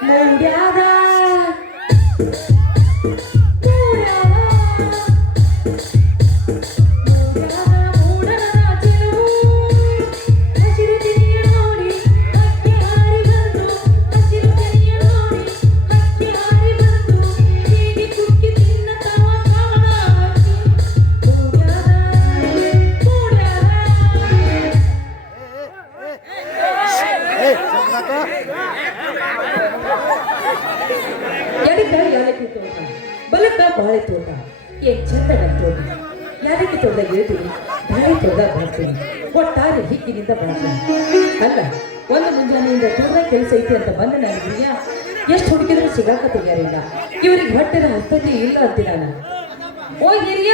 ಮಂಡ್ಯದ ಎಡಕ್ಕ ಯಾಲಕ್ಕಿ ತೋಟ ಬಲಕ್ಕ ಬಾಳೆ ತೋಟ ಏನ್ ಚಂದನ ತೋಟ ಯಾಲಕ್ಕಿ ತೋಟದಾಗ ಹೇಳ್ತೀನಿ ಬಾಳೆ ತೋಟದಾಗ ಬರ್ತೀನಿ ಒಟ್ಟಾರೆ ಹಿಕ್ಕಿನಿಂದ ಬರ್ತೀನಿ ಅಲ್ಲ ಒಂದು ಮುಂಜಾನೆಯಿಂದ ತೋಟ ಕೆಲಸ ಐತಿ ಅಂತ ಬಂದ ನಾನು ಹಿರಿಯ ಎಷ್ಟು ಹುಡುಕಿದ್ರು ಸಿಗಾಕ ತೆಗ್ಯಾರಿಲ್ಲ ಇವ್ರಿಗೆ ಹೊಟ್ಟೆದ ಹಸ್ತತಿ ಇಲ್ಲ ಅಂತೀನಿ ನಾನು ಓ ಹಿರಿಯ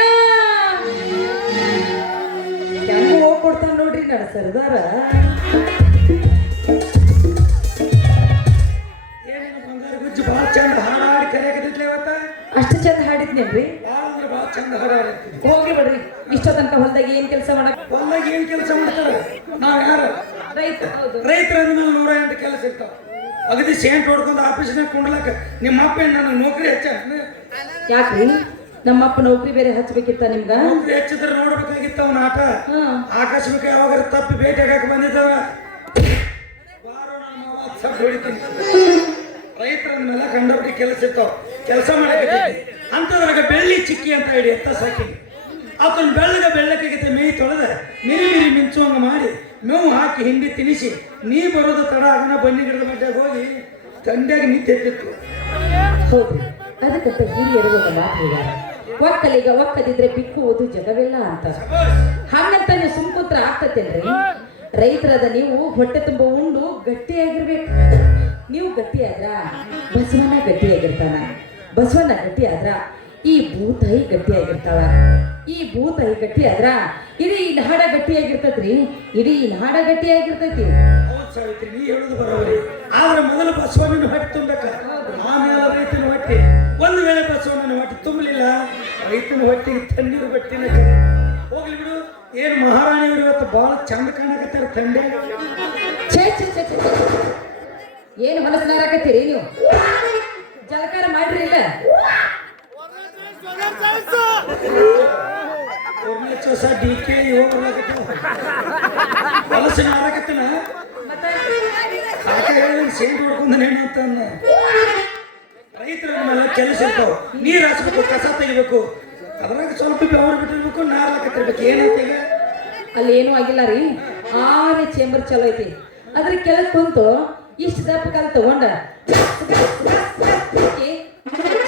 ಹೆಂಗ ಹೋಗಿ ಕೊಡ್ತಾನ ನೋಡ್ರಿ ನನ್ನ ಸರ್ದಾರ ಭಾಳ ಚಂದ ಹಾಡಾಡಿ ಕರೆಯಾಕತ್ತಿದ್ಲೆ ಇವತ್ತ ಅಷ್ಟು ಚಂದ ಹಾಡಿದ್ನೇನ್ರಿ ಅಂದ್ರೆ ಭಾಳ ಚಂದ ಹಾಡಾಡಿ ಹೋಗಿ ಬಿಡ್ರಿ ಇಷ್ಟೋ ತನಕ ಹೊಲ್ದಾಗ ಏನ್ ಕೆಲಸ ಮಾಡಕ್ ಹೊಲ್ದಾಗ ಏನ್ ಕೆಲಸ ಮಾಡ್ತಾರ ನಾವ್ ಯಾರು ರೈತ ಹೌದು ರೈತರ ಅಂದ್ಮೇಲೆ 108 ಕೆಲಸ ಇರ್ತಾವ ಅಗದಿ ಸೇಂಟ್ ಹೊಡ್ಕೊಂಡು ಆಫೀಸ್ನಾಗ ಕುಂಡ್ಲಾಕ ನಿಮ್ಮ ಅಪ್ಪ ಏನ್ ನನಗೆ ನೌಕರಿ ಹೆಚ್ಚ ಯಾಕ್ರಿ ನಮ್ಮಪ್ಪ ನೌಕರಿ ಬೇರೆ ಹಚ್ಬೇಕಿತ್ತ ನಿಮ್ಗ ನೌಕರಿ ಹೆಚ್ಚಿದ್ರೆ ನೋಡ್ಬೇಕಾಗಿತ್ತ ಅವನ ಆಟ ಆಕಸ್ಮಿಕ ಯಾವಾಗ ತಪ್ಪಿ ಭೇಟಿ ಆಗಕ್ಕೆ ಬಂದಿದ್ದವ ಬಾರೋ ನನ್ನ ಮಾವ ಸಬ್ ಹೊಡಿತೀನಿ ರೈತರ ಮೇಲೆ ಕಂಡಪಟ್ಟಿ ಕೆಲಸ ಇರ್ತಾವ ಕೆಲಸ ಮಾಡಕ್ಕೆ ಅಂತದ್ರಾಗ ಬೆಳ್ಳಿ ಚಿಕ್ಕಿ ಅಂತ ಹೇಳಿ ಎತ್ತ ಸಾಕಿ ಆತನ ಬೆಳ್ಳಕ್ಕಾಗತ್ತೆ ಮೇಯಿ ತೊಳೆದ ಮಿರಿ ಮಿಂಚುವಂಗ ಮಾಡಿ ಮೇವು ಹಾಕಿ ಹಿಂಡಿ ತಿನಿಸಿ ನೀ ಬರೋದು ತಡ ಅದನ್ನ ಬನ್ನಿ ಗಿಡದ ಮಧ್ಯಾಗ ಹೋಗಿ ತಂಡ್ಯಾಗ ನಿಂತಿತ್ತು ಹೌದ್ರಿ ಅದಕ್ಕಂತ ಹಿರಿಯರು ಒಂದು ಮಾತು ಹೇಳಿದ್ದಾರೆ ಒಕ್ಕಲಿಗ ಒಕ್ಕದಿದ್ರೆ ಬಿಕ್ಕುವುದು ಜಗವೆಲ್ಲ ಅಂತ ಹಾಗಂತ ನೀವು ಸುಮ್ಕೂತ್ರ ಆಗ್ತತೇನ್ರಿ ರೈತರಾದ ನೀವು ಹೊಟ್ಟೆ ತುಂಬ ಉಂಡು ಗಟ್ಟಿಯಾಗಿರ್ಬೇಕು ನೀವು ಗಟ್ಟಿಯಾದ್ರ ಬಸವಣ್ಣ ಗಟ್ಟಿಯಾಗಿರ್ತಾನ ಬಸವಣ್ಣ ಗಟ್ಟಿ ಆದ್ರ ಈ ಭೂತಾಯಿ ಗಟ್ಟಿಯಾಗಿರ್ತಾಳ ಈ ಭೂತಾಯಿ ಗಟ್ಟಿ ಆದ್ರ ಇಡೀ ನಾಡ ಗಟ್ಟಿಯಾಗಿರ್ತೈತ್ರಿ ಇಡೀ ನಾಡ ಗಟ್ಟಿಯಾಗಿರ್ತೈತಿ ಹೌದು ಸಾವಿತ್ರಿ ನೀ ಹೇಳುದು ಬರೋರಿ ಆದ್ರೆ ಮೊದಲು ಬಸವಣ್ಣನ ಹೊಟ್ಟೆ ತುಂಬಬೇಕ ಆಮೇಲೆ ರೈತನ ಹೊಟ್ಟೆ ಒಂದು ವೇಳೆ ಬಸವಣ್ಣನ ಹೊಟ್ಟೆ ತುಂಬಲಿಲ್ಲ ರೈತನ ಹೊಟ್ಟೆಗೆ ತಣ್ಣೀರು ಬಟ್ಟಿನ ಹೋಗ್ಲಿ ಬಿಡು ಏನು ಮಹಾರಾಣಿಯವರು ಇವತ್ತು ಬಹಳ ಚಂದ ಕಾಣಕತ್ತಾರ ತಂಡೆ ಛೇ ಛೇ ಛೇ ಛೇ ಏನು ಮನಸ್ಸಿನಾರಾಕತ್ತೀರಿ ನೀವು ಜಲಕಾರ ಮಾಡ್ರಿ ಇಲ್ಲ ಹೊಸ ಡಿ ಕೆ ಹೊಲಸಿನ ಆರಕತ್ತಿನ ಕಾಕ ಹೇಳಿದ ಸೇಂಟ್ ಹೊಡ್ಕೊಂಡನೇನು ಅಂತ ರೈತರ ಮೇಲೆ ಕೆಲಸ ಇರ್ತಾವ ನೀರು ಹಾಸ್ಬೇಕು ಕಸ ತೆಗಿಬೇಕು ಅದ್ರಾಗ ಸ್ವಲ್ಪ ಬೆವರು ಬಿಟ್ಟಿರ್ಬೇಕು ನಾರ್ಲಕತ್ತಿರ್ಬೇಕು ಏನಂತ ಈಗ ಅಲ್ಲಿ ಏನೂ ಆಗಿಲ್ಲ ರೀ ಆರೇ ಚೇಂಬರ್ ಚಲೋ ಐತಿ ಅದ್ರ ಕೆಳಗೆ ಕುಂತು ಇಷ್ಟು ದಪ್ಪ ಕಾಲ ತಗೊಂಡ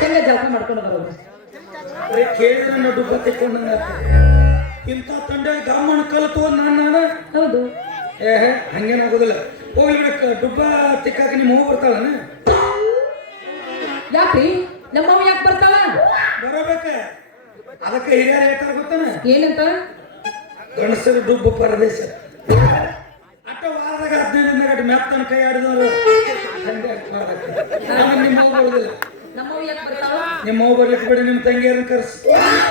ಚಂದ ಜಳಕ ಮಾಡ್ಕೊಂಡು ಬರೋದು ಕೇಳಿದ್ರೆ ನಾವು ಡುಬ್ಬ ತೆಕ್ಕೊಂಡಂಗ ಇಂಥ ತಂಡ ಗಮ್ಮನ ಕಲಿತು ನಾನು ಹೌದು ಹಂಗೇನಾಗೋದಿಲ್ಲ ಹೋಗ್ಲಿ ಬಿಡಕ್ಕ ಡುಬ್ಬ ತಿಕ್ಕಾಕ ನಿಮ್ಮ ಹೋಗಿ ಬರ್ತಾಳನ ಯಾಕ್ರಿ ನಮ್ಮಮ್ಮ ಯಾಕೆ ಬರ್ತಾಳ ಬರಬೇಕ ಅದಕ್ಕೆ ಹಿರಿಯರು ಹೇಳ್ತಾರ ಗೊತ್ತಾನ ಏನಂತ ಗಣಸರು ಡುಬ್ಬ ಪರದೇಶ ಅಟ್ಟ ವಾರದಾಗ 15 ದಿನ ಮೆತ್ತನ ಕೈ ಆಡಿದವರು ನಿಮ್ಮ ಹೋಗೋದಿಲ್ಲ ನಮ್ಮವ್ವ ಯಾಕೆ ಬರ್ತಾಳ ನಿಮ್ಮ ಹೋಗಿ ಬರ್ಲಿಕ್ಕೆ ಬಿಡಿ ನಿಮ್ಮ ತಂಗಿಯರನ್ನ ಕರ್ಸಿ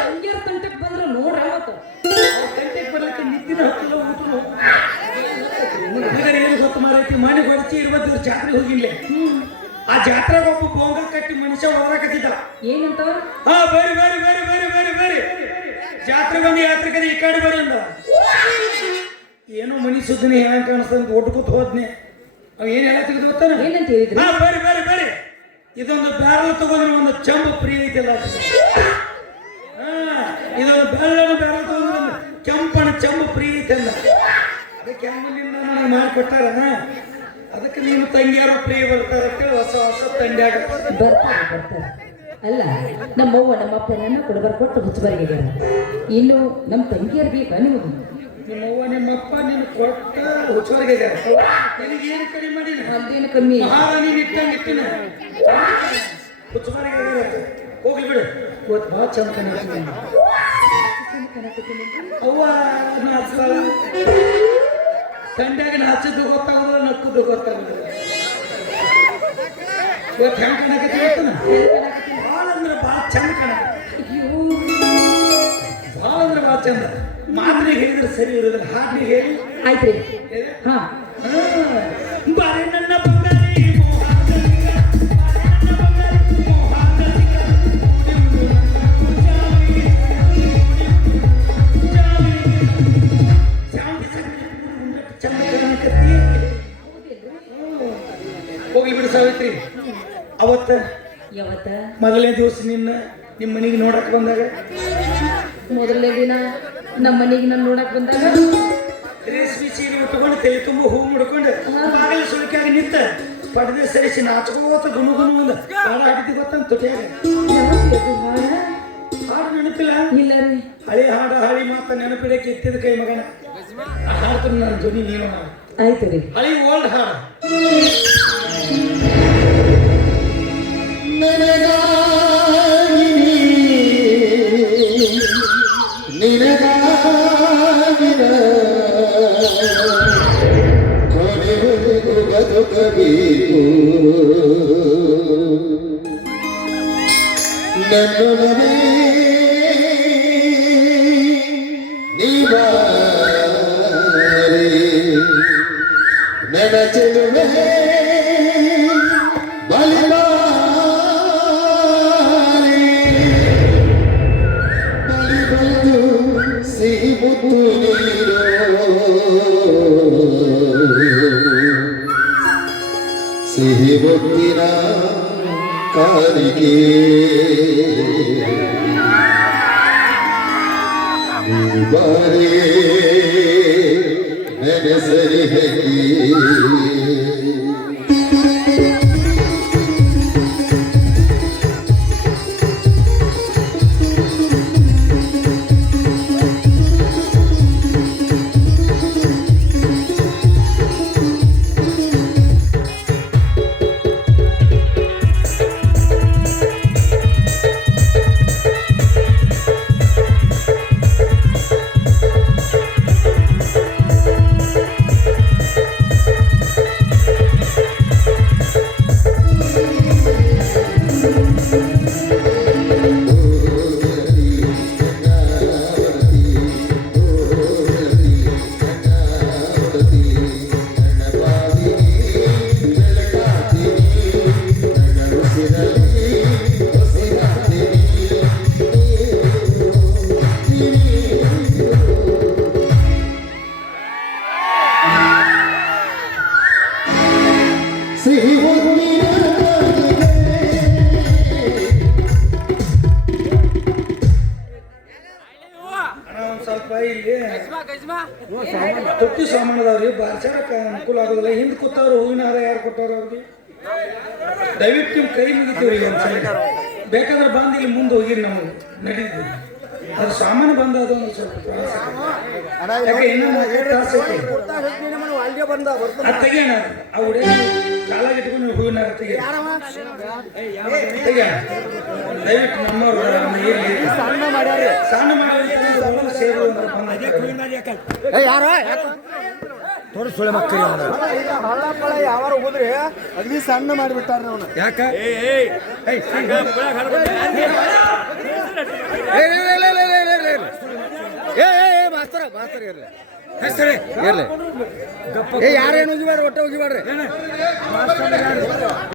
ತಂಗಿಯರ ತಂಟಕ್ಕೆ ಬಂದ್ರು ನೋಡ್ರಿ ಅವತ್ತು ತಂಟೆಗೆ ಬರ್ಲಿಕ್ಕೆ ನಿದ್ದಿನ ಹತ್ತಿಲ್ಲ ಊಟ ಏನು ಗೊತ್ತು ಮಾರೈತಿ ಮನೆಗೆ ಹೊರಚಿ ಇರ್ಬೋದು ಜಾತ್ರೆ ಹೋಗಿಲ್ಲ ಆ ಜಾತ್ರೆಗೆ ಒಬ್ಬ ಬೋಂಗ ಕಟ್ಟಿ ಮನುಷ್ಯ ಹೊರಕತ್ತಿದ್ದ ಏನಂತ ಹಾ ಬೇರೆ ಬೇರೆ ಬೇರೆ ಬೇರೆ ಬೇರೆ ಬೇರೆ ಜಾತ್ರೆ ಬಂದು ಯಾತ್ರೆಗೆ ಈ ಕಡೆ ಬರಿ ಅಂದ ಏನೋ ಮನಿ ಸುದ್ದಿನಿ ಹೆಂಗ್ ಕಾಣಿಸ್ತಂತ ಒಡ್ಕೊತ ಹೋದ್ನೆ ಅವ್ ಏನ್ ಎಲ್ಲ ತೆಗೆದು ಗೊತ್ತಾನ ಏನಂತ ಹೇಳಿದ್ರಿ ಹಾ ಬೇರೆ ಬೇರೆ ಬೇರೆ ಇದೊಂದು ಬ್ಯಾರಲ್ ತಗೊಂಡ್ರೆ ಒಂದು ಚಂಬು ಫ್ರೀ ಐತಿಲ್ಲ ಇದೊಂದು ಬೆಳ್ಳನ ಬ್ಯಾರಲ್ ತಗೊಂಡ್ರೆ ಒಂದು ಕೆಂಪನ ಚಂಬು ಫ್ರೀ ಐತಲ್ಲ ಅದಕ್ಕೆ ಹೆಂಗಿನಿಂದ ನನಗೆ ಮಾಡಿಕೊಟ್ಟಾರ ಅದಕ್ಕೆ ನೀನು ತಂಗಿಯಾರು ಫ್ರೀ ಬರ್ತಾರ ಅಂತೇಳಿ ಹೊಸ ಹೊಸ ತಂಡ್ಯಾಗ ಬರ್ತಾರೆ ಅಲ್ಲ ನಮ್ಮವ್ವ ನಮ್ಮಪ್ಪ ನನ್ನ ಕೊಡಬಾರ ಕೊಟ್ಟು ಹುಚ್ಚಬರಿಗೆ ಇನ್ನು ನಮ್ಮ ತಂಗಿಯರ್ ಬೇಕಾ ನಿಮಗೆ ನಿಮ್ಮವ್ವ ನಿಮ್ಮಪ್ಪ ನೀನು ಕೊಟ್ಟ ಹುಚ್ಚವರಿಗೆ ನಿನಗೇನು ಕಡಿಮೆ ಮಾಡಿನ ಅದೇನು ಕಮ್ಮಿ ಮಹಾರಾಣಿ ನಿಟ್ಟಂಗಿಟ್ಟಿನ ಹುಚ್ಚವರಿಗೆ ಹೋಗ್ಲಿ ಬಿಡು ಇವತ್ತು ಭಾಳ ಚಂದ ಕಾಣತ್ತೀನಿ ಅವ್ವ ನಾಚ್ತಾಳ ತಂಡ್ಯಾಗ ನಾಚಿದ್ದು ಗೊತ್ತಾಗೋದಿಲ್ಲ ನಕ್ಕದ್ದು ಗೊತ್ತಾಗೋದಿಲ್ಲ ಇವತ್ತು ಹೆಂಗೆ ಕಾಣಕತ್ತಿ ಗೊತ್ತನ ಭಾಳ ಅಂದ್ರೆ ಭಾಳ ಚಂದ ಕಾಣಕತ್ತಿ ಭಾಳ ಅಂದ್ರೆ ಭಾಳ ಚಂದ ಮಾತ್ರಿಗೆ ಹೇಳಿದ್ರೆ ಸರಿ ಇರೋದಿಲ್ಲ ಹಾಡ್ನಿಗೆ ಹೇಳಿ ಆಯ್ತ್ರಿ ಹಾ ಬಾರಿ ನನ್ನ ಬಂಗಾರಿ ಹೋಗ್ಲಿ ಬಿಡು ಸಾವಿತ್ರಿ. ಅವತ್ತ ಯಾವತ್ತ ಮೊದಲನೇ ದಿವಸ ನಿಮ್ಮ ಮನೆಗೆ ನೋಡಕ್ ಬಂದಾಗ ಮೊದಲನೇ ದಿನ ನಮ್ಮ ಮನೆಗೆ ನಾನು ನೋಡಕ್ ಬಂದಾಗ ರೇಷ್ಮೆ ಸೀರೆ ಉಟ್ಕೊಂಡು ತಲೆ ತುಂಬ ಹೂ ಮುಡ್ಕೊಂಡು ಬಾಗಿಲು ಸುಳಿಕಾಗಿ ನಿಂತ ಪಡೆದೇ ಸರಿಸಿ ನಾಚ್ಕೋತ ಗುನು ಗುನು ಒಂದು ಹಾಡ ಹಾಡಿದ್ದು ಗೊತ್ತಂತ ತುಟಿಯಾಗ. ಹಾಡು ನೆನಪಿಲ್ಲ? ಇಲ್ಲ ರೀ. ಹಳಿ ಹಾಡ ಹಳಿ ಮಾತ ನೆನಪಿಡಕ್ಕೆ ಎತ್ತಿದ ಕೈ ಮಗನ ಹಾಡ್ತೀನಿ ನಾನು ಧ್ವನಿ ನೀನು ಆಯ್ತು ರೀ. ಹಳಿ ಓಲ್ಡ್ ಹಾಡು. ಸಿಹಿ ಮುತ್ತಿನ ಕಾಲಿಗೆ ಬಾರೆ ನೆನೆಸರಿ ಹಕ್ಕಿ ಸ್ವಲ್ಪ ಇಲ್ಲಿ ತೊಟ್ಟಿ ಸಾಮಾನದವ್ರಿ ಬಾರ್ಸಾಡಕ್ಕೆ ಅನುಕೂಲ ಆಗೋದಿಲ್ಲ. ಹಿಂದೆ ಕೂತವ್ರು ಹೂವಿನ ಹಾರ ಯಾರು ಕೊಟ್ಟವ್ರು ಅವ್ರಿಗೆ ದಯವಿಟ್ಟು ನಿಮ್ಮ ಕೈ ಮುಗಿತೀವ್ರಿ ಒಂದ್ಸಲ. ಬೇಕಾದ್ರೆ ಬಂದು ಇಲ್ಲಿ ಮುಂದೆ ಹೋಗಿರಿ ನಮಗೆ ನಡೀತೀವಿ. ಅದು ಸಾಮಾನು ಬಂದ ಅದು ಒಂದು ಸ್ವಲ್ಪ ತ್ರಾಸ. ಯಾಕೆ ಇನ್ನೂ ತ್ರಾಸ ಐತಿ ಅದು ತೆಗಿಯೋಣ. ಆ ಹುಡುಗ ಕಾಲಾಗ ಇಟ್ಕೊಂಡು ಹೂವಿನ ಹಾರ ತೆಗಿಯೋಣ. ದಯವಿಟ್ಟು ನಮ್ಮವ್ರು ಸಣ್ಣ ಮಾಡಿ ಸೇರು ತೋರು ಸುಳೆ ಮಕ್ಕಳು ಹಳ್ಳಪಳ ಯಾವ ಹೋದ್ರೆ ಅಗ್ದಿ ಸಣ್ಣ ಮಾಡಿಬಿಟ್ಟಾರ ಅವನು. ಯಾಕ ಮಾಸ್ತರ ಮಾಸ್ತರ ಇರ್ಲಿ ಇರ್ಲಿ ಯಾರೇನು ಹೋಗಿಬೇಡ್ರಿ ಒಟ್ಟೆ ಹೋಗಿಬೇಡ್ರಿ.